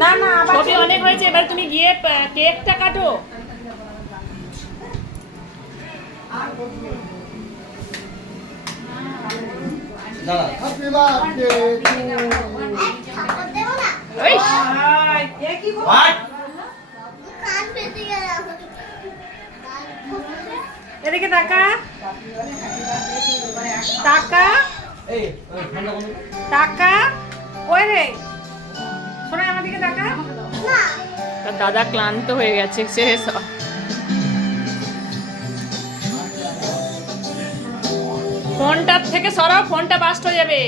না না আবার ছবি অনেক হয়েছে, এবার তুমি গিয়ে কেকটা কাটো। হ্যাপি বার্থডে ওই এ কি গো? এদিকে তাকা তাকা এই ঠান্ডা কোন তাকা ওই রে শোনা আমার দিকে তাকা তার দাদা ক্লান্ত হয়ে গেছে, শেষ। ফোনটার থেকে সরাও, ফোনটা বাস্ট হয়ে যাবে।